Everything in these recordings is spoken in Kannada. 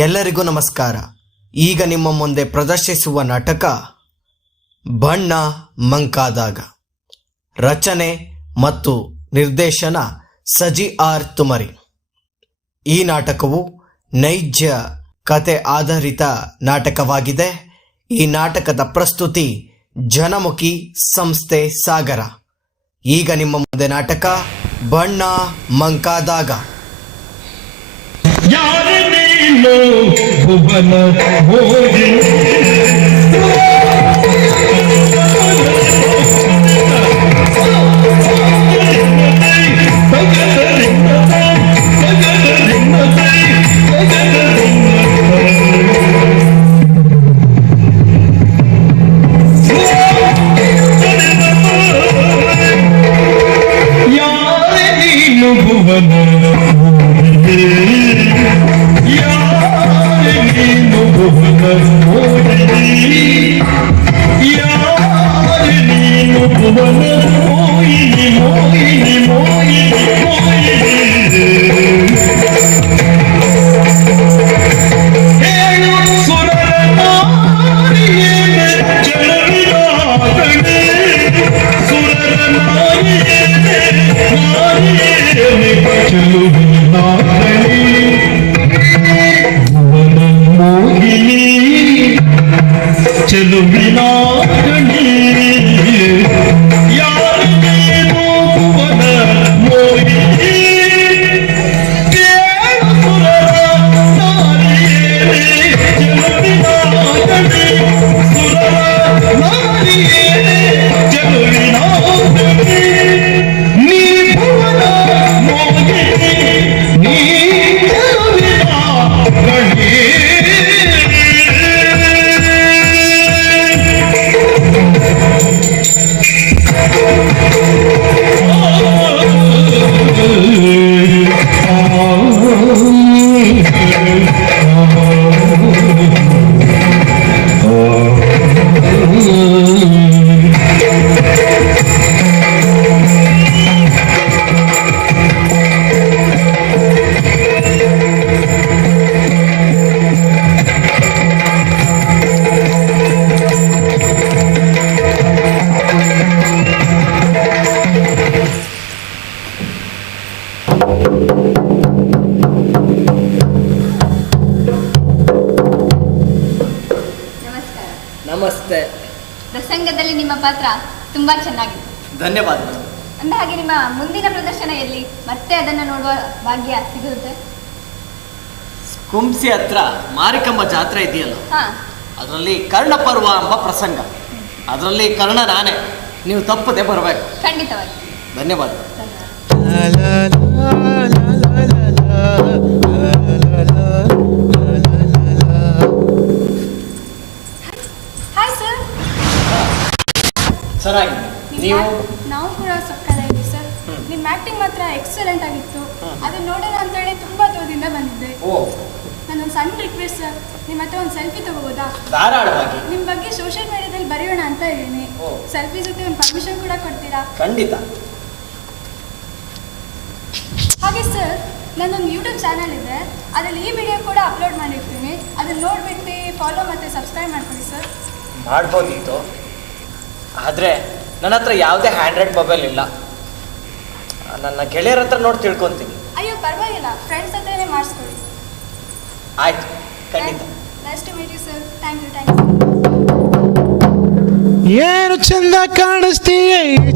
ಎಲ್ಲರಿಗೂ ನಮಸ್ಕಾರ. ಈಗ ನಿಮ್ಮ ಮುಂದೆ ಪ್ರದರ್ಶಿಸುವ ನಾಟಕ ಬಣ್ಣ ಮಂಕಾದಾಗ. ರಚನೆ ಮತ್ತು ನಿರ್ದೇಶನ ಸಜಿ ಆರ್ ತುಮರಿ. ಈ ನಾಟಕವು ನೈಜ ಕತೆ ಆಧಾರಿತ ನಾಟಕವಾಗಿದೆ. ಈ ನಾಟಕದ ಪ್ರಸ್ತುತಿ ಜನಮುಖಿ ಸಂಸ್ಥೆ ಸಾಗರ. ಈಗ ನಿಮ್ಮ ಮುಂದೆ ನಾಟಕ ಬಣ್ಣ ಮಂಕಾದಾಗ. ಭುವನ ಭೋಗಿ ಯಾರೇ ನೀನು ಭುವನ ನಮಸ್ತೆ. ಪ್ರಸಂಗದಲ್ಲಿ ನಿಮ್ಮ ಪಾತ್ರ ತುಂಬಾ ಚೆನ್ನಾಗಿದೆ. ಧನ್ಯವಾದಗಳು. ಅಂದಹಾಗೆ ನಿಮ್ಮ ಮುಂದಿನ ಪ್ರದರ್ಶನ ಎಲ್ಲಿ? ಮತ್ತೆ ಅದನ್ನು ನೋಡುವ ಭಾಗ್ಯ ಸಿಗುತ್ತೆ? ಕುಂಸಿ ಹತ್ರ ಮಾರಿಕಮ್ಮ ಜಾತ್ರೆ ಇದೆಯಲ್ಲ, ಹಾ, ಅದರಲ್ಲಿ ಕರ್ಣ ಪರ್ವ ಎಂಬ ಪ್ರಸಂಗ. ಅದರಲ್ಲಿ ಕರ್ಣ ನಾನೇ. ನೀವು ತಪ್ಪದೆ ಬರಬೇಕು. ಖಂಡಿತವಾಗಿ. ಧನ್ಯವಾದಗಳು. Hi sir. ಚೆನ್ನಾಗಿದೆ. ನೀವು? ನಾವು ಕೂಡ ಸಕ್ಕತ್ತಾಗಿದ್ದೀವಿ ಸರ್. ನಿಮ್ಮ ಆ್ಯಕ್ಟಿಂಗ್ ಮಾತ್ರ ಎಕ್ಸಲೆಂಟ್ ಆಗಿತ್ತು. ಅದನ್ನ ನೋಡೋಣ ಅಂತೇಳಿ ತುಂಬ ದೂರದಿಂದ ಬಂದಿದ್ದೆ. ನಾನೊಂದು ಸಣ್ಣ ರಿಕ್ವೆಸ್ಟ್ ಸರ್, ನಿಮ್ಮ ಹತ್ರ ಒಂದು ಸೆಲ್ಫಿ ತಗೋಬೋದಾ? ಧಾರಾಳವಾಗಿ. ನಿಮ್ಮ ಬಗ್ಗೆ ಸೋಷಿಯಲ್ ಮೀಡಿಯಾದಲ್ಲಿ ಬರೆಯೋಣ ಅಂತ ಇದ್ದೀನಿ. ಸೆಲ್ಫಿ ಜೊತೆ ಒಂದು ಪರ್ಮಿಷನ್ ಕೂಡ ಕೊಡ್ತೀರಾ? ಖಂಡಿತ. ಹಾಗೆ ಸರ್, ನನ್ನೊಂದು ಯೂಟ್ಯೂಬ್ ಚಾನಲ್ ಇದೆ, ಅದರಲ್ಲಿ ಈ ವಿಡಿಯೋ ಕೂಡ ಅಪ್ಲೋಡ್ ಮಾಡಿರ್ತೀನಿ. ಅದನ್ನ ನೋಡ್ಬಿಟ್ಟು ಫಾಲೋ ಮತ್ತು ಸಬ್ಸ್ಕ್ರೈಬ್ ಮಾಡ್ಕೊಳ್ಳಿ ಸರ್. ಮಾಡ್ಬೋದಿತ್ತು, ಆದರೆ ನನ್ನ ಹತ್ರ ಯಾವುದೇ ಹ್ಯಾಂಡ್ರೆಡ್ ಮೊಬೈಲ್ ಇಲ್ಲ. ನನ್ನ ಗೆಳೆಯರ ಹತ್ರ ನೋಡಿ ತಿಳ್ಕೊತೀನಿ. ಅಯ್ಯೋ ಪರವಾಗಿಲ್ಲ, ಫ್ರೆಂಡ್ಸ್ ಹತ್ರನೇ ಮಾಡಿಸ್ಕೊಳ್ಳಿ. ಆಯ್ತು, ಖಂಡಿತ. Nice to meet you sir. Thank you, thank you. ಏನು ಚಂದ ಕಾಣಿಸ್ತೀಯ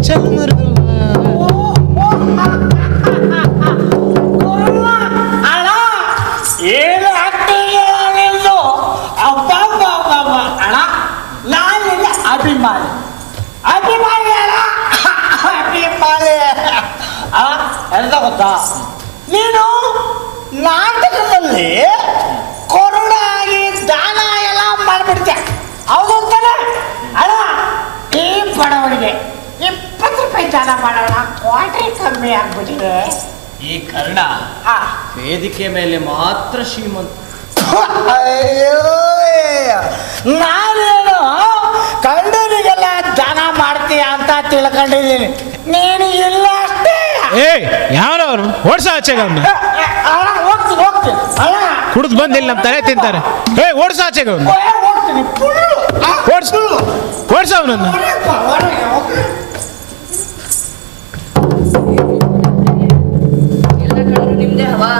ಚಲ್ಮರ್ದು. ಏನು ಆಗ್ತಿಲ್ಲ ಅಬ್ಬ ಅಣ್ಣ, ನಾನಿಲ್ಲ ಅಭಿಮಾನಿ ಅಭಿಮಾನಿ ಅಣ್ಣ, ಅಭಿಮಾನಿ ಎಂತ ಗೊತ್ತಾ, ನೀನು ನಾಟಕದಲ್ಲಿ ಕೊರೋನಾ ಆಗಿ ದಾನ ಎಲ್ಲ ಮಾಡ್ಬಿಡ್ತೀಯ. ಹೌದಂತಾನೆ ಅಣ್ಣ? ಈ ಬಡವರಿಗೆ 20 ರೂಪಾಯಿ ದಾನ ಮಾಡೋಣ, ಕ್ವಾರ್ಟರ್ ಕಮ್ಮಿ ಆಗ್ಬಿಟ್ಟಿದೆ. ಈ ಕರ್ಣ ವೇದಿಕೆ ಮೇಲೆ ಮಾತ್ರ ಶ್ರೀಮಂತ. ಅಯ್ಯೋ, ನಾನೇನು ಕಂಡೂರಿಗೆಲ್ಲ ದಾನ ಮಾಡ್ತೀಯ ಅಂತ ತಿಳ್ಕೊಂಡಿದ್ದೀನಿ. ನೀನು ಇಲ್ಲ ಅಷ್ಟೇ. ಯಾರವ್ರು ಓಡ್ಸ ಆಚೆಗೆ ಅವ್ನ. ಹೋಗ್ತೀನಿ ಅಣ್ಣ, ಕುಡ್ದು ಬಂದು ಇಲ್ಲಿ ನಮ್ಮ ತಲೆ ತಿಂತಾರೆ. ಏ ಓಡ್ಸ ಆಚೆಗೆ ಅವ್ನು. ಓಡ್ತೀನಿ ಫುಲ್ಲು. ಓಡ್ಸ ಅವನನ್ನು. ಎಲ್ಲ ಕಡೆನೂ ನಿಮ್ದೇ ಹವಾ.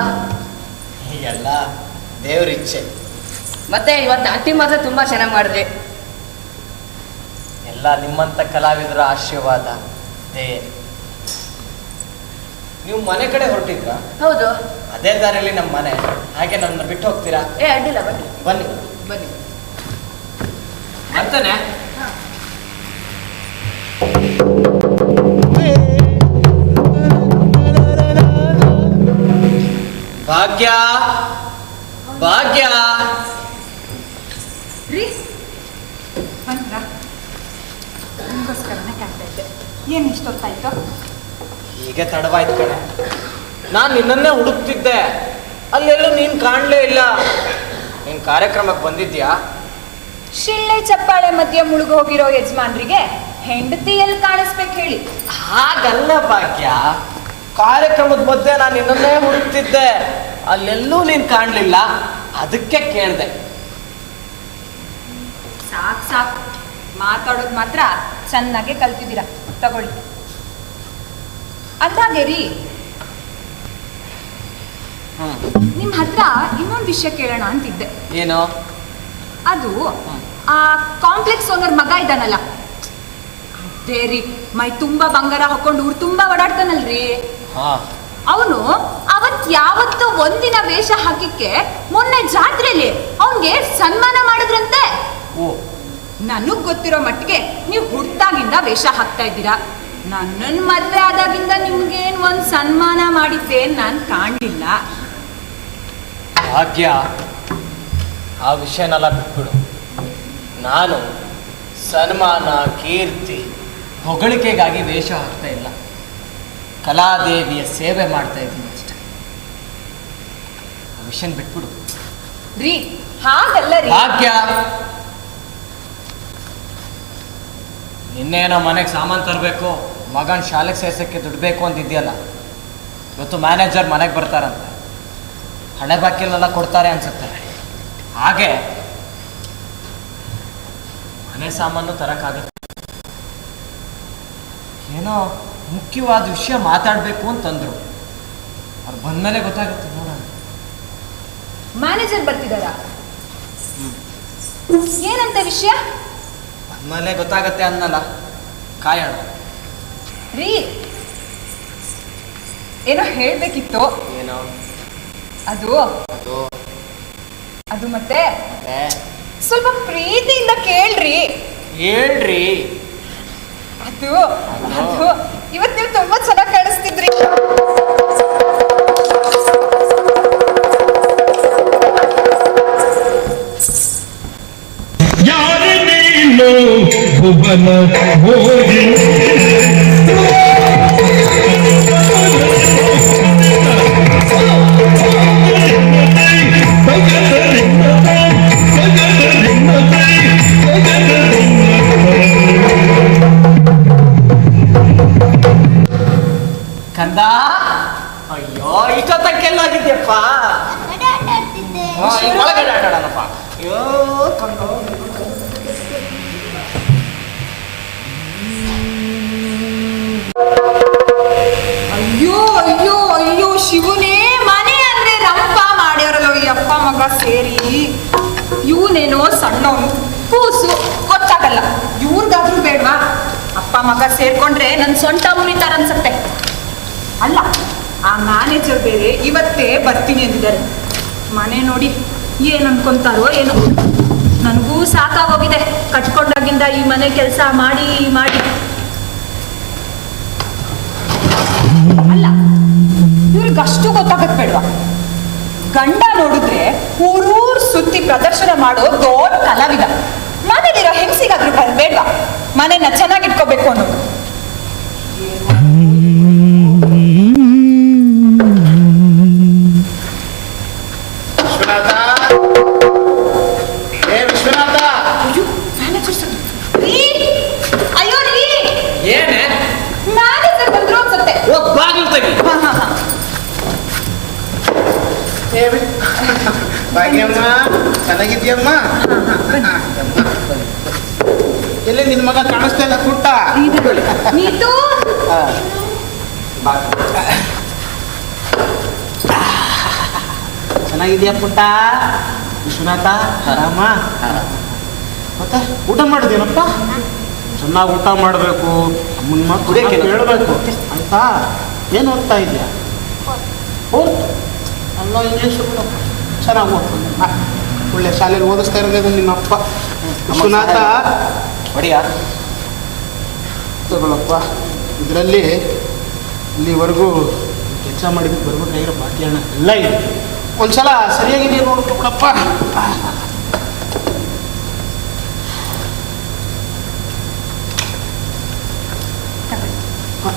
ಎಲ್ಲ ದೇವ್ರ ಇಚ್ಛೆ. ಮತ್ತೆ ಇವತ್ತು ಆಕ್ಟಿಂಗ್ ಮಾತ್ರ ತುಂಬಾ ಚೆನ್ನಾಗಿ ಮಾಡಿದ್ರಿ. ಎಲ್ಲ ನಿಮ್ಮಂಥ ಕಲಾವಿದರ ಆಶೀರ್ವಾದ. ನೀವು ಮನೆ ಕಡೆ ಹೊರಟಿದ್ರ? ಹೌದು. ಅದೇ ದಾರಿಯಲ್ಲಿ ನಮ್ಮ ಮನೆ. ಹಾಗೆ ನನ್ನ ಬಿಟ್ಟು ಹೋಗ್ತೀರಾ? ಅಡ್ಡಿಲ್ಲ ಬನ್ನಿ. ಬನ್ನಿ ಬನ್ನಿ. ಬರ್ತಾನೆ. ಭಾಗ್ಯ ಭಾಗ್ಯ. ರೀ ಬಂದ್ರಾ? ನಿಮಗೋಸ್ಕರನೇ ಕಾಯ್ತಾ ಇದ್ದೆ. ಏನು ಇಷ್ಟೊತ್ತಾಯ್ತು? ಹೀಗೆ ತಡವಾಯ್ತು ಕಣೆ. ನಾನು ನಿನ್ನನ್ನೇ ಹುಡುಕ್ತಿದ್ದೆ. ಅಲ್ಲೆಲ್ಲೂ ನೀನು ಕಾಣಲೇ ಇಲ್ಲ. ನೀನು ಕಾರ್ಯಕ್ರಮಕ್ಕೆ ಬಂದಿದ್ಯಾ? ಶಿಳ್ಳೆ ಚಪ್ಪಾಳೆ ಮಧ್ಯೆ ಮುಳುಗು ಹೋಗಿರೋ ಯಜಮಾನ್ರಿಗೆ ಹೆಂಡತಿ ಎಲ್ಲಿ ಕಾಣಿಸ್ಬೇಕು ಹೇಳಿ? ಹಾಗಲ್ಲ ಭಾಗ್ಯ, ಕಾರ್ಯಕ್ರಮದ ಮಧ್ಯೆ ನಾನು ನಿನ್ನನ್ನೇ ಹುಡುಕ್ತಿದ್ದೆ. ಅಲ್ಲೆಲ್ಲೂ ನೀನು ಕಾಣಲಿಲ್ಲ, ಅದಕ್ಕೆ ಕೇಳಿದೆ. ಸಾಕು ಸಾಕು, ಮಾತಾಡೋದು ಮಾತ್ರ ಚೆನ್ನಾಗೆ ಕಲ್ತಿದ್ದೀರಾ. ತಗೊಳ್ಳಿ. ಅಂದಾಗೆ ರೀ, ನಿಮ್ಮ ಹತ್ರ ಇನ್ನೊಂದು ವಿಷಯ ಕೇಳೋಣ ಅಂತಿದ್ದೆ. ಏನು? ಅದು ಆ ಕಾಂಪ್ಲೆಕ್ಸ್ ಓನರ್ ಮಗ ಇದ್ದಾನಲ್ಲ, ಅದೇ ರೀ, ಮೈ ತುಂಬಾ ಬಂಗಾರ ಹಾಕೊಂಡು ಊರು ತುಂಬಾ ಓಡಾಡ್ತಾನಲ್ರಿ. ಅವನು ಯಾವತ್ತು ಒಂದಿನ ವೇಷ ಹಾಕಿಕ್ಕೆ ಮೊನ್ನೆ ಜಾತ್ರೆಯಲ್ಲಿ ಅವನ್ಗೆ ಸನ್ಮಾನ ಮಾಡಿದ್ರಂತೆ. ನನಗ್ ಗೊತ್ತಿರೋ ಮಟ್ಟಿಗೆ ನೀವು ಹುಟ್ಟಾಗಿಂದ ವೇಷ ಹಾಕ್ತಾ ಇದ್ದೀರಾ. ನನ್ನನ್ನು ಮದ್ವೆ ಆದಾಗಿಂದ ನಿಮ್ಗೇನ್ ಒಂದ್ ಸನ್ಮಾನ ಮಾಡಿದ್ದೆ ನಾನು ಕಾಣಲಿಲ್ಲ. ಭಾಗ್ಯ, ಆ ವಿಷಯನೆಲ್ಲ ಬಿಟ್ಬಿಡು. ನಾನು ಸನ್ಮಾನ, ಕೀರ್ತಿ, ಹೊಗಳಿಕೆಗಾಗಿ ವೇಷ ಹಾಕ್ತಾ ಇಲ್ಲ. ಕಲಾದೇವಿಯ ಸೇವೆ ಮಾಡ್ತಾ ಇದ್ದೀನಿ ಅಷ್ಟೆ. ಆ ವಿಷಯ ಬಿಟ್ಬಿಡು ರೀ. ಹಾಗಲ್ಲ ರೀ ಭಾಗ್ಯ. ನಿನ್ನೇನೋ ಮನೆಗೆ ಸಾಮಾನು ತರಬೇಕು, ಮಗನ ಶಾಲೆಗೆ ಸೇರ್ಸಕ್ಕೆ ದುಡ್ಡು ಬೇಕು ಅಂತಿದ್ಯಲ್ಲ. ಇವತ್ತು ಮ್ಯಾನೇಜರ್ ಮನೆಗೆ ಬರ್ತಾರಂತೆ, ಹಣೆ ಬಾಕಿಲೆಲ್ಲ ಕೊಡ್ತಾರೆ ಅನ್ಸುತ್ತೆ. ಹಾಗೆ ಮನೆ ಸಾಮಾನು ತರಕ್ಕಾಗತ್ತೆ. ಏನೋ ಮುಖ್ಯವಾದ ವಿಷಯ ಮಾತಾಡಬೇಕು ಅಂತಂದ್ರು. ಅವ್ರು ಬಂದ್ಮೇಲೆ ಗೊತ್ತಾಗುತ್ತೆ. ನೋಡೋಣ. ಮ್ಯಾನೇಜರ್ ಬರ್ತಿದಾರ? ಏನಂತ ವಿಷಯ? ಬಂದ್ಮೇಲೆ ಗೊತ್ತಾಗತ್ತೆ ಅನ್ನಲ್ಲ, ಕಾಯೋಣ. ರೀ, ಏನೋ ಹೇಳ್ಬೇಕಿತ್ತು. ಏನೋ? ಅದು ಅದು ಅದು ಮತ್ತೆ ಸ್ವಲ್ಪ ಪ್ರೀತಿಯಿಂದ ಕೇಳ್ರಿ. ಹೇಳ್ರಿ. ಅದು ಅದು ಇವತ್ತು ನೀವು ತುಂಬಾ ಚೆನ್ನಾಗಿ ಕಾಣಿಸ್ತಿದ್ರಿ. ಯಾರು ನೀನು ಭುವನ ಭೋಗಿ ಕಂದ, ಅಯ್ಯೋ ಇಷ್ಟೊತ್ತಕ್ಕೆಲ್ಲಾಗಿದ್ಯಪ್ಪ. ಒಳಗಡೆ ಆಟಾಡೋಣಪ್ಪ. ಅಯ್ಯೋ ಕಂದ. ಅಯ್ಯೋ ಅಯ್ಯೋ ಅಯ್ಯೋ ಶಿವನೇ, ಮನೆ ಅಂದ್ರೆ ರಂಪ ಮಾಡ್ಯಾರಲ್ಲ ಈ ಅಪ್ಪ ಮಗ ಸೇರಿ. ಇವನೇನೋ ಸಣ್ಣವನು, ಕೂಸು, ಗೊತ್ತಾಗಲ್ಲ. ಇವ್ರಿಗಾದ್ರೂ ಬೇಡ್ವಾ? ಅಪ್ಪ ಮಗ ಸೇರ್ಕೊಂಡ್ರೆ ನನ್ನ ಸೊಂಟ ಮುರಿತಾರ ಅನ್ಸತ್ತೆ. ಅಲ್ಲ, ಆ ಮ್ಯಾನೇಜರ್ ಬೇರೆ ಇವತ್ತೇ ಬರ್ತೀನಿ ಅಂದಿದ್ದಾರೆ. ಮನೆ ನೋಡಿ ಏನ್ ಅನ್ಕೊಂತಾರೋ ಏನೋ. ನನಗೂ ಸಾಕಾಗೋಗಿದೆ ಕಟ್ಕೊಂಡಾಗಿಂದ ಈ ಮನೆ ಕೆಲಸ ಮಾಡಿ ಮಾಡಿ. ಅಲ್ಲ, ಇವ್ರಿಗಷ್ಟು ಗೊತ್ತಾಗತ್ ಬೇಡ್ವಾ? ಗಂಡ ನೋಡಿದ್ರೆ ಊರೂರ್ ಸುತ್ತಿ ಪ್ರದರ್ಶನ ಮಾಡೋ ದೊಡ್ಡ ಕಲಾವಿದ. ಮನೇಲಿರೋ ಹೆಂಗಸಿಗಾದ್ರೂ ಬೇಡ್ವಾ ಮನೆನ ಚೆನ್ನಾಗಿಟ್ಕೋಬೇಕು ಅನ್ನೋದು? ವಿಶ್ವನಾಥ, ಏ ವಿಶ್ವನಾಥ. ಅಯ್ಯೋ, ಮ್ಯಾನೇಜರ್ ಸರ್. ರೀ, ಅಯ್ಯೋ ರೀ, ಏನೇ? ಮ್ಯಾನೇಜರ್ ಬಂದ್ರು ಅನ್ಸತ್ತೆ. ಹೋಗ್ ಬಾಗಿಲು ತೆಗಿ. ಭಾಗ್ಯಮ್ಮ ಚೆನ್ನಾಗಿದ್ಯಮ್ಮ? ಎಲ್ಲಿ ನಿನ್ನ ಮಗ ಕಾಣಿಸ್ತಾ ಇಲ್ಲ ಪುಟ್ಟ? ನೀತು ಚೆನ್ನಾಗಿದ್ಯಾ ಪುಟ್ಟ? ವಿಶ್ವನಾಥ ಆರಾಮ? ಮತ್ತೆ ಊಟ ಮಾಡಿದೇನಪ್ಪ? ಚೆನ್ನಾಗಿ ಊಟ ಮಾಡಬೇಕು, ಅಮ್ಮನ ಮಾತು ಕೇಳಬೇಕು ಆಯ್ತಾ? ಏನು ಓದ್ತಾ ಇದೆಯಾ? ಅಲ್ಲ ಇಂಗ್ಲೀಷ್ ಚೆನ್ನಾಗಿ ಓದ್ತೀನಿ. ಒಳ್ಳೆ ಶಾಲೆಯಲ್ಲಿ ಓದಿಸ್ತಾ ಇರೋದು ನಿಮ್ಮಪ್ಪ ವಿಶ್ವನಾಥ. ಹೊಡಿಯಾ ತಗೊಳಪ್ಪ, ಇದರಲ್ಲಿ ಇಲ್ಲಿವರೆಗೂ ಕೆಲಸ ಮಾಡಿದ್ದಕ್ಕೆ ಬರ್ಬೇಕಾಗಿರೋ ಬಾಕಿ ಹಣ ಎಲ್ಲ ಇದೆ. ಒಂದ್ಸಲ ಸರಿಯಾಗಿದೆ ನೋಡ್ಕೊಬಿಡಪ್ಪ.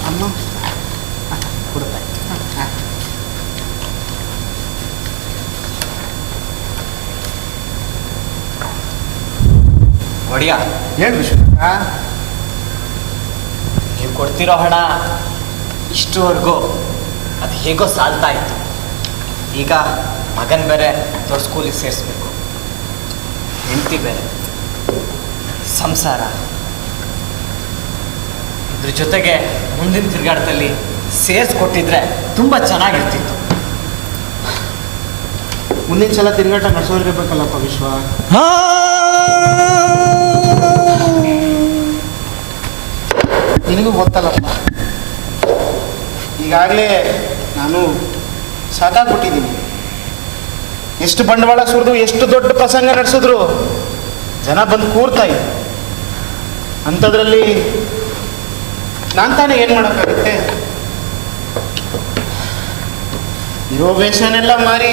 ಅಮ್ಮ ಕೊಡ್ತಾ ಹೊಡಿಯಾ ಹೇಳು ವಿಶ್ವನಾಥ. ನೀವು ಕೊಡ್ತಿರೋ ಹಣ ಇಷ್ಟುವರೆಗೂ ಅದು ಹೇಗೋ ಸಾಲ್ತಾ ಇತ್ತು. ಈಗ ಮಗನ ಬೇರೆ ದೊಡ್ಡ ಸ್ಕೂಲಿಗೆ ಸೇರಿಸ್ಬೇಕು, ಹೆಂಡತಿ ಬೇರೆ, ಸಂಸಾರ, ಇದ್ರ ಜೊತೆಗೆ ಮುಂದಿನ ತಿರುಗಾಟದಲ್ಲಿ ಸೇರಿಸ್ಕೊಟ್ಟಿದ್ರೆ ತುಂಬ ಚೆನ್ನಾಗಿರ್ತಿತ್ತು. ಮುಂದಿನ ಸಲ ತಿರುಗಾಟ ನಡೆಸೋರ್ಬೇಕಲ್ಲಪ್ಪ ವಿಶ್ವ. ನಿನಗೂ ಗೊತ್ತಲ್ಲಪ್ಪ, ಈಗಾಗಲೇ ನಾನು ಸಾಕಾಗ್ಬಿಟ್ಟಿದ್ದೀನಿ. ಎಷ್ಟು ಬಂಡವಾಳ ಸುರಿದು ಎಷ್ಟು ದೊಡ್ಡ ಪ್ರಸಂಗ ನಡೆಸಿದ್ರು ಜನ ಬಂದು ಕೂರ್ತಾ ಇದ್ರು. ಅಂಥದ್ರಲ್ಲಿ ನಾನು ತಾನೇ ಏನು ಮಾಡೋಕ್ಕಾಗುತ್ತೆ? ಇರೋ ವೇಷನೆಲ್ಲ ಮಾರಿ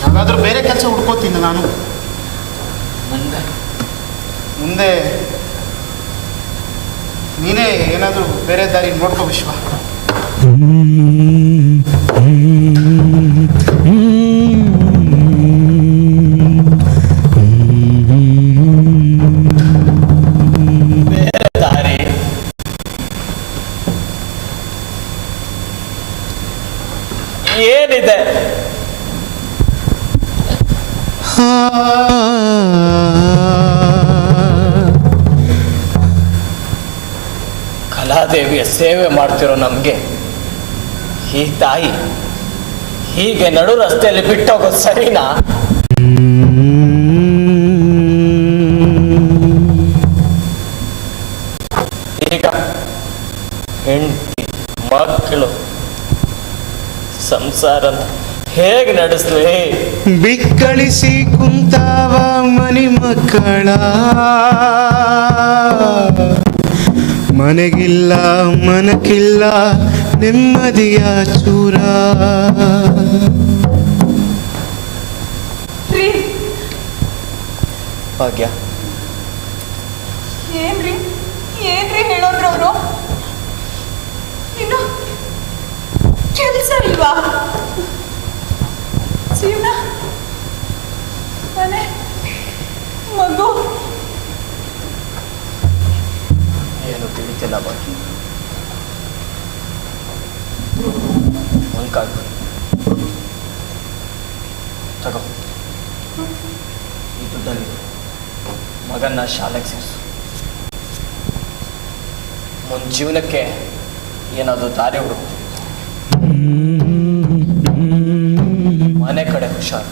ಯಾವಾಗಾದ್ರೂ ಬೇರೆ ಕೆಲಸ ಹುಡ್ಕೋತೀನಿ ನಾನು. ಮುಂದೆ ನೀನೇ ಏನಾದರೂ ಬೇರೆ ದಾರಿ ನೋಡ್ಕೋ ವಿಶ್ವ. ಬೇರೆ ದಾರಿ ಏನಿದೆ? ಕಲಾದೇವಿಯ ಸೇವೆ ಮಾಡ್ತಿರೋ ನಮಗೆ ಈ ತಾಯಿ ಹೀಗೆ ನಡು ರಸ್ತೆಯಲ್ಲಿ ಬಿಟ್ಟೋಗೋದು ಸರಿನಾ? ಈಗ ಹೆಂಡತಿ ಮಕ್ಕಳು ಸಂಸಾರ ಹೇಗೆ ನಡೆಸ್ಲಿ? ಬಿಕ್ಕಳಿಸಿ ಕುಂತಾವ ಮನಿ ಮಕ್ಕಳ, ಮನೆಗಿಲ್ಲ ಮನಕ್ಕಿಲ್ಲ ನೆಮ್ಮದಿಯ ಚೂರ. ಭಾಗ್ಯ, ಏನ್ರಿ ಏನ್ರಿ ಹೇಳೋದ್ರು ಅವರು? ಇನ್ನು ಕೆಲಸ ಇಲ್ವಾ? ಜೀವನ, ಮನೆ, ಮಗು ಏನು ತಿಳಿತಿಲ್ಲ ಭಾಗ್ಯ. ಮಂಕಾಗ್ಬಿಡಿ. ತಗೋ, ಈ ದುಡ್ಡಲ್ಲಿ ಮಗನ್ನ ಶಾಲೆಗೆ ಸೇರಿಸು. ಮುಂದೆ ಜೀವನಕ್ಕೆ ಏನಾದರೂ ದಾರಿ ಹುಡುಕು. ಮನೆ ಕಡೆ ಹುಷಾರು.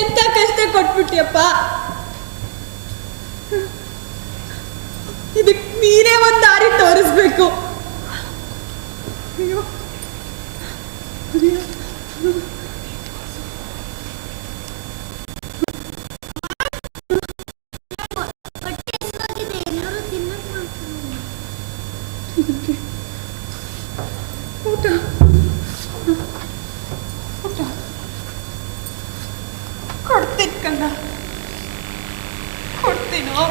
ಎಂತ ಕಷ್ಟ ಕೊಟ್ಬಿಟ್ಟಿಯಪ್ಪ. ಇದಕ್ಕೆ ನೀನೇ ಒಂದು ದಾರಿ ತೋರಿಸ್ಬೇಕು. ಅಯ್ಯೋ ಅಯ್ಯೋ. ಊಟ ಊಟ ಕೊಡ್ತೀನಿ ಕಣ್ಣ, ಕೊಡ್ತೀನೋ?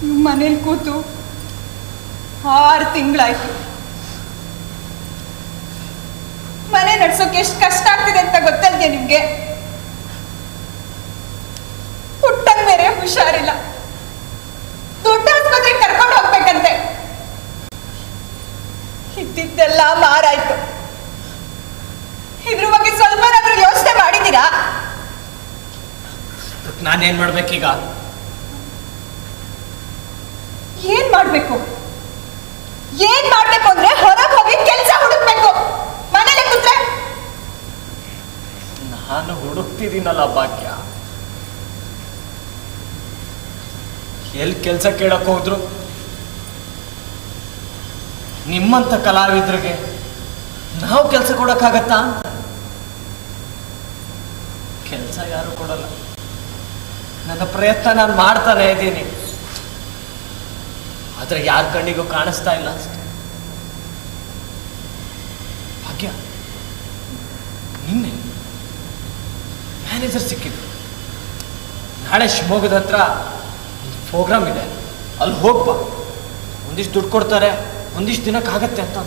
ನೀವು ಮನೇಲಿ ಕೂತು 6 ತಿಂಗಳಾಯ್ತು. ಮನೆ ನಡ್ಸೋಕೆ ಎಷ್ಟು ಕಷ್ಟ ಆಗ್ತಿದೆ ಅಂತ ಗೊತ್ತಲ್ಗೆ ನಿಮ್ಗೆ? ಪುಟ್ಟಂಗ್ ಬೇರೆ ಹುಷಾರಿಲ್ಲ, ದೊಡ್ಡ ಆಸ್ಪತ್ರೆಗೆ ಕರ್ಕೊಂಡು ಹೋಗ್ಬೇಕಂತೆ. ಇದ್ದಿದ್ದೆಲ್ಲ ಮಾರಾಯ್ತು. ಇದ್ರ ಬಗ್ಗೆ ಸ್ವಲ್ಪನಾದ್ರೂ ಯೋಚನೆ ಮಾಡಿದ್ದೀರಾ? ನಾನೇನ್ ಮಾಡ್ಬೇಕೀಗ? ಏನ್ ಮಾಡ್ಬೇಕು? ಏನ್ ಮಾಡ್ಬೇಕು ಅಂದ್ರೆ ಹೊರಗೆ ಹೋಗಿ ಕೆಲಸ ಹುಡುಕ್ಬೇಕು. ಮನೇಲಿ ಕೂತ್ರೆ ನಾನು ಹುಡುಕ್ತಿದ್ದೀನಲ್ಲ ಭಾಗ್ಯ. ಎಲ್ಲಿ ಕೆಲಸ ಕೇಳಕ್ ಹೋದ್ರು ನಿಮ್ಮಂತ ಕಲಾವಿದ್ರಿಗೆ ನಾವು ಕೆಲಸ ಕೊಡಕ್ಕಾಗತ್ತಾ? ಕೆಲಸ ಯಾರು ಕೊಡಲ್ಲ. ನನ್ನ ಪ್ರಯತ್ನ ನಾನು ಮಾಡ್ತಾನೆ ಇದ್ದೀನಿ, ಆದ್ರೆ ಯಾರ ಕಣ್ಣಿಗೂ ಕಾಣಿಸ್ತಾ ಇಲ್ಲ ಅಷ್ಟೇ. ಭಾಗ್ಯ, ನಿನ್ನೆ ಮ್ಯಾನೇಜರ್ ಸಿಕ್ಕಿದ್ರು. ನಾಳೆ ಶಿವಮೊಗ್ಗದ ಹತ್ರ ಪ್ರೋಗ್ರಾಮ್ ಇದೆ, ಅಲ್ಲಿ ಹೋಗ್ಬಾ, ಒಂದಿಷ್ಟು ದುಡ್ಡು ಕೊಡ್ತಾರೆ, ಒಂದಿಷ್ಟು ದಿನಕ್ಕಾಗತ್ತೆ ಅಂತ.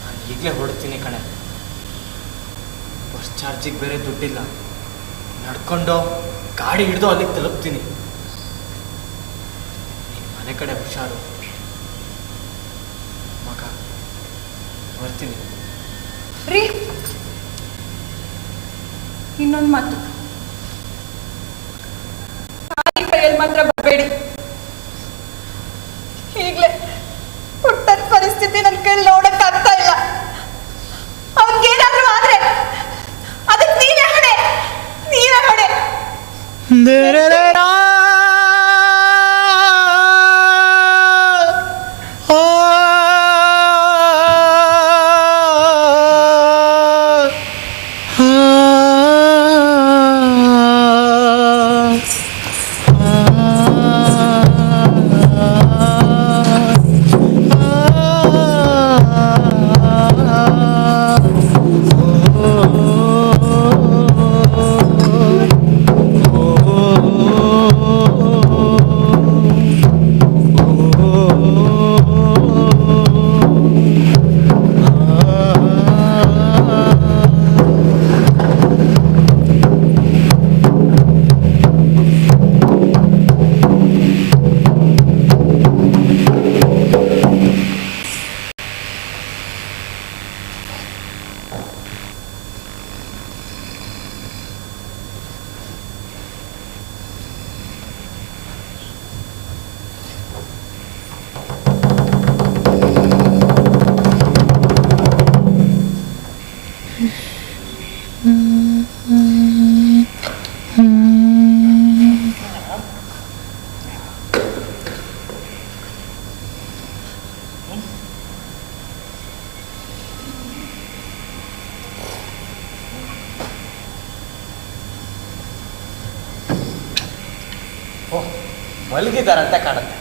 ನಾನು ಈಗಲೇ ಹೊರಡ್ತೀನಿ ಕಣೆ. ಬಸ್ ಚಾರ್ಜಿಗೆ ಬೇರೆ ದುಡ್ಡಿಲ್ಲ. ನಡ್ಕೊಂಡು ಗಾಡಿ ಹಿಡಿದು ಅಲ್ಲಿಗೆ ತಲುಪ್ತೀನಿ. ನೀನು ಮನೆ ಕಡೆ ಹುಷಾರು ಮಗ. ಬರ್ತೀನಿ ರೀ. ಇನ್ನೊಂದು ಮಾತು, ಖಾಲಿ ಕೈಯಲ್ಲಿ ಮಾತ್ರ ಬರಬೇಡಿ. ಈಗಲೇ ಪುಟ್ಟದ ಪರಿಸ್ಥಿತಿ ನನ್ನ ಕೈಲಿ ನೋಡಕ್ ಆಗ್ತಾ ಇಲ್ಲ. ಅವನ್ಗೇನಾದ್ರೂ ಆದ್ರೆ ಅದಕ್ಕೆ ನೀವೇ ಹೊಣೆ, ನೀವೇ ಹೊಣೆ. ಮಲಗಿದಾರಂತ ಕಾಣುತ್ತೆ.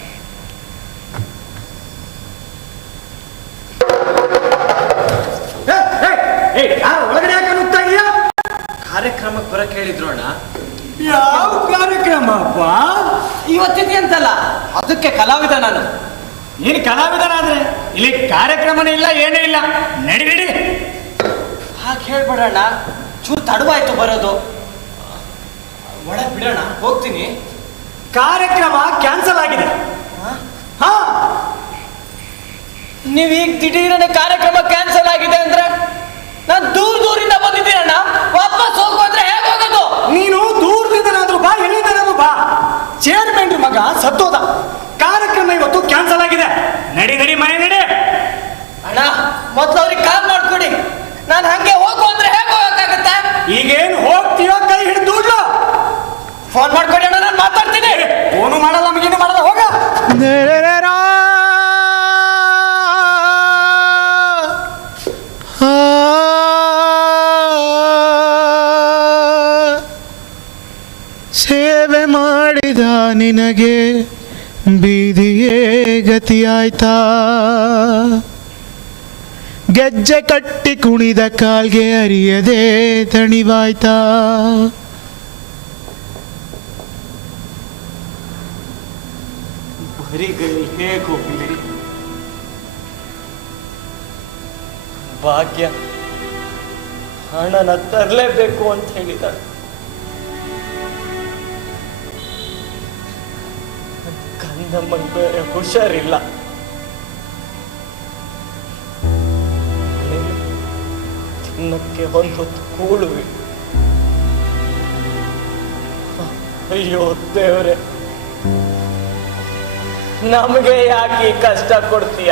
ಒಳಗಡೆ ಯಾಕೆ ನುಗ್ತಾ ಇದೀಯಾ? ಕಾರ್ಯಕ್ರಮಕ್ಕೆ ಬರಕ್ ಹೇಳಿದ್ರು ಅಣ್ಣ. ಯಾವ ಕಾರ್ಯಕ್ರಮ ಅಪ್ಪ? ಇವತ್ತಿದೆ ಅಂತಲ್ಲ, ಅದಕ್ಕೆ ಕಲಾವಿದ ನಾನು. ನೀನು ಕಲಾವಿದನಾದ್ರೆ ಇಲ್ಲಿ ಕಾರ್ಯಕ್ರಮನೇ ಇಲ್ಲ, ಏನೂ ಇಲ್ಲ. ನಡಿ ನಡಿ. ಹಾಗೆ ಹೇಳ್ಬೇಡಣ್ಣ, ಚೂರು ತಡವಾಯ್ತು ಬರೋದು. ಒಳಗೆ ಬಿಡೋಣ, ಹೋಗ್ತೀನಿ. ಕಾರ್ಯಕ್ರಮ ಕ್ಯಾನ್ಸಲ್ ಆಗಿದೆ. ಹಾ, ನೀವೀಗ ದಿಢೀರನೆ ಕಾರ್ಯಕ್ರಮ ಕ್ಯಾನ್ಸಲ್ ಆಗಿದೆ ಅಂದ್ರೆ ನಾನು ದೂರದಿಂದ ಬಂದಿದ್ದೀನಣ್ಣ. ವಾಪಸ್ ಹೋಗು ಅಂದ್ರೆ ಹೇಗೆ ಹೋಗೋದು? ನೀನು ದೂರದಿಂದನಾದ್ರೂ ಬಾ, ಎಲ್ಲಿಂದನಾದ್ರೂ ಬಾ. ಚೇರ್ಮನ್ ಮಗ ಸತ್ತೋದ. ಕಾರ್ಯಕ್ರಮ ಇವತ್ತು ಕ್ಯಾನ್ಸಲ್ ಆಗಿದೆ. ನಡಿ ನಡಿ, ಮನೆ ನಡಿ. ಅಣ್ಣ, ಮೊದ್ಲು ಅವ್ರಿಗೆ ಕಾಲ್ ಮಾಡ್ಕೊಡಿ. ನಾನು ಹಂಗೆ ಹೋಗು ಅಂದ್ರೆ ಹೇಗೆ ಹೋಗಕ್ಕಾಗತ್ತೆ? ಈಗೇನು ಹೋಗ್ತೀಯೋ ಕೈ ಹಿಡಿದು ಫೋನ್ ಮಾಡ್ಕೊಡಿ ಅಣ್ಣ, ನಾನು ಮಾತಾಡ್ತೀನಿ. ಫೋನು ಮಾಡಲ್ಲ, ನಮಗೇನು ಮಾಡಲ್ಲ, ಹೋಗ. ಸೇವೆ ಮಾಡಿದ ನಿನಗೆ ಬೀದಿಯೇ ಗತಿಯಾಯ್ತಾ? ಗೆಜ್ಜೆ ಕಟ್ಟಿ ಕುಣಿದ ಕಾಲ್ಗೆ ಅರಿಯದೆ ತಣಿವಾಯ್ತಾ? ಬರಿಗೈಲಿ ಹೇಗೆ ಹೋಗ್ಲಿ? ಭಾಗ್ಯ ಹಣನ ತರಲೇಬೇಕು ಅಂತ ಹೇಳಿದಾಳೆ. ಕಂದಮ್ಮಂಗೆ ಬೇರೆ ಹುಷಾರಿಲ್ಲ. ತಿನ್ನಕ್ಕೆ ಹೊತ್ತು ಕೂಳುವೆ. ಅಯ್ಯೋ ದೇವ್ರೆ, ನಮಗೆ ಯಾಕೆ ಈ ಕಷ್ಟ ಕೊಡ್ತೀಯ?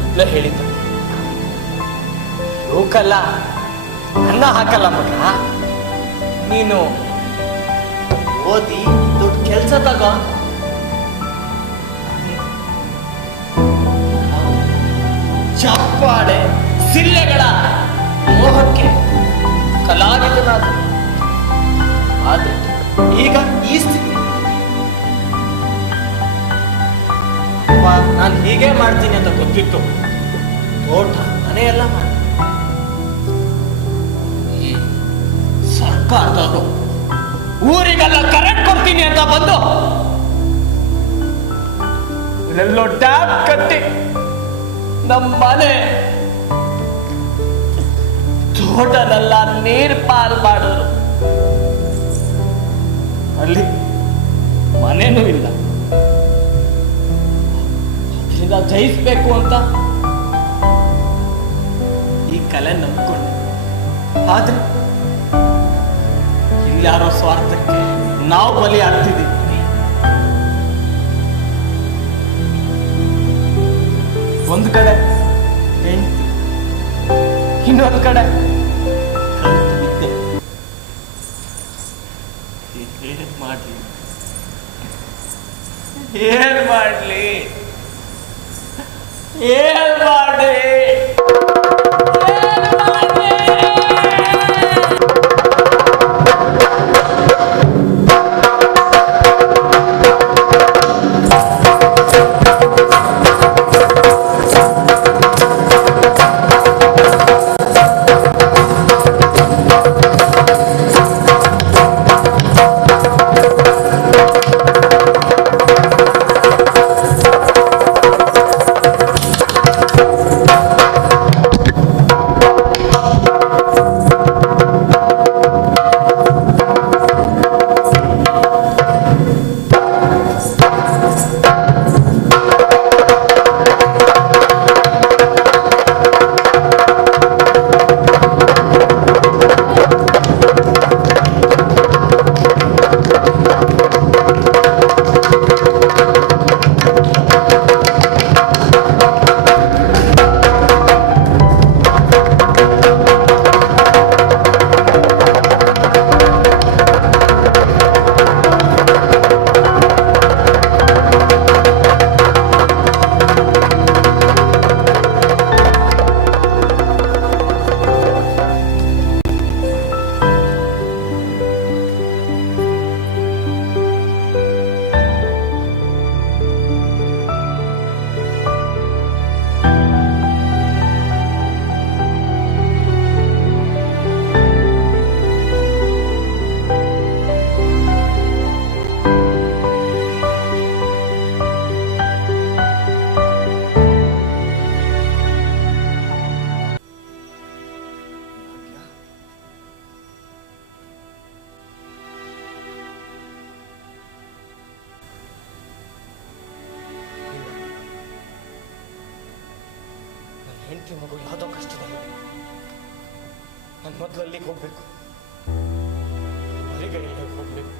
ಮೊದಲೇ ಹೇಳಿದ್ದ, ಇವಕ್ಕಲ್ಲ ಅನ್ನ ಹಾಕಲ್ಲ ಮಗ. ನೀನು ಓದಿ ದೊಡ್ಡ ಕೆಲಸ ತಗೋ. ಚಪ್ಪಾಳೆ ಸಿಲ್ಲೆಗಳ ಮೋಹಕ್ಕೆ ಕಲಾವಿದನಾದ. ಆದ್ರೆ ಈಗ ಈ ಸ್ಥಿತಿ. ನಾನು ಹೀಗೆ ಮಾಡ್ತೀನಿ ಅಂತ ಗೊತ್ತಿತ್ತು. ತೋಟ ಮನೆಯೆಲ್ಲ ಮಾಡಿ ಈ ಸರ್ಕಾರದವರು ಊರಿಗೆಲ್ಲ ಕರೆಂಟ್ ಕೊಡ್ತೀನಿ ಅಂತ ಬಂದು ಇಲ್ಲೆಲ್ಲೋ ಟ್ಯಾಪ್ ಕಟ್ಟಿ ನಮ್ಮ ಮನೆ ತೋಟನೆಲ್ಲ ನೀರ್ ಪಾಲ್ ಮಾಡೋರು. ಅಲ್ಲಿ ಮನೇನೂ ಇಲ್ಲ. ಅದರಿಂದ ಜಯಿಸ್ಬೇಕು ಅಂತ ಈ ಕಲೆ ನಂಬ್ಕೊಂಡೆ. ಆದ್ರೆ ಇಲ್ಲಾರೋ ಸ್ವಾರ್ಥಕ್ಕೆ ನಾವು ಬಲಿ ಆಗ್ತಿದ್ದೀವಿ. ಒಂದು ಕಡೆ ಹೆಂಡತಿ, ಇನ್ನೊಂದು ಕಡೆ ವಿದ್ಯೆ. ಏನ್ ಮಾಡ್ಲಿ? ಏನ್ ಮಾಡ್ಲಿ? ಏನ್ ಮಾಡ್ಲಿ? ಹೆಂಡತಿ ಮಗು ಯಾವುದೋ ಕಷ್ಟದಲ್ಲಿದೆ. ನಾನು ಮೊದಲು ಅಲ್ಲಿಗೆ ಹೋಗ್ಬೇಕು. ಹೊರಗಡೆ ಹೋಗ್ಬೇಕು.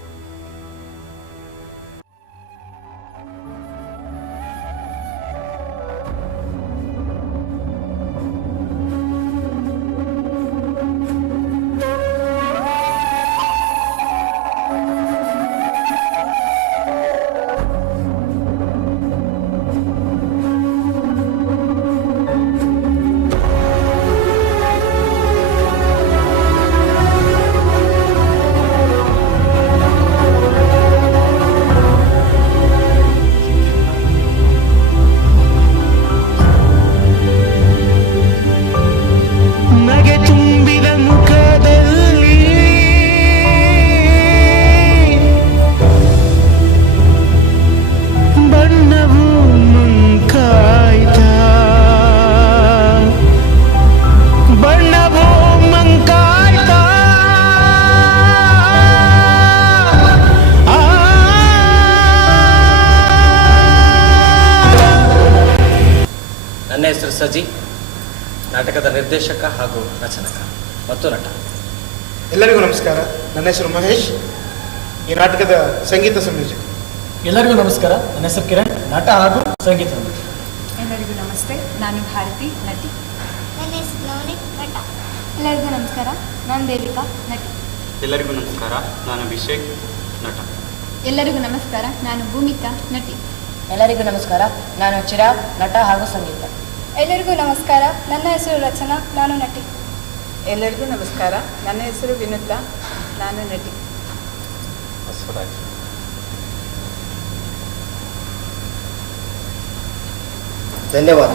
ನನ್ನ ಹೆಸರು ಸಜಿ, ನಾಟಕದ ನಿರ್ದೇಶಕ ಹಾಗೂ ರಚನಕ ಮತ್ತು ನಟ. ಎಲ್ಲರಿಗೂ ನಮಸ್ಕಾರ. ನನ್ನ ಹೆಸರು ಮಹೇಶ್, ಈ ನಾಟಕದ ಸಂಗೀತ ಸಂಯೋಜಕ. ಎಲ್ಲರಿಗೂ ನಮಸ್ಕಾರ. ನನ್ನ ಹೆಸರು ಕಿರಣ್, ನಟ ಹಾಗೂ ಸಂಗೀತ. ಎಲ್ಲರಿಗೂ ನಮಸ್ತೆ, ನಾನು ಭಾರತಿ, ನಟಿ. ನನ್ನ ಹೆಸರು ನವನಿ, ನಟ. ಎಲ್ಲರಿಗೂ ನಮಸ್ಕಾರ, ನಾನು ದೇವಿಕಾ, ನಟಿ. ಎಲ್ಲರಿಗೂ ನಮಸ್ಕಾರ, ನಾನು ಅಭಿಷೇಕ್, ನಟ. ಎಲ್ಲರಿಗೂ ನಮಸ್ಕಾರ, ನಾನು ಭೂಮಿಕಾ, ನಟಿ. ಎಲ್ಲರಿಗೂ ನಮಸ್ಕಾರ, ನಾನು ಚಿರಾಗ್, ನಟ ಹಾಗೂ ಸಂಗೀತ. ಎಲ್ಲರಿಗೂ ನಮಸ್ಕಾರ, ನನ್ನ ಹೆಸರು ರಚನಾ, ನಾನು ನಟಿ. ಎಲ್ಲರಿಗೂ ನಮಸ್ಕಾರ, ನನ್ನ ಹೆಸರು ವಿನುತಾ, ನಾನು ನಟಿ. ಧನ್ಯವಾದ.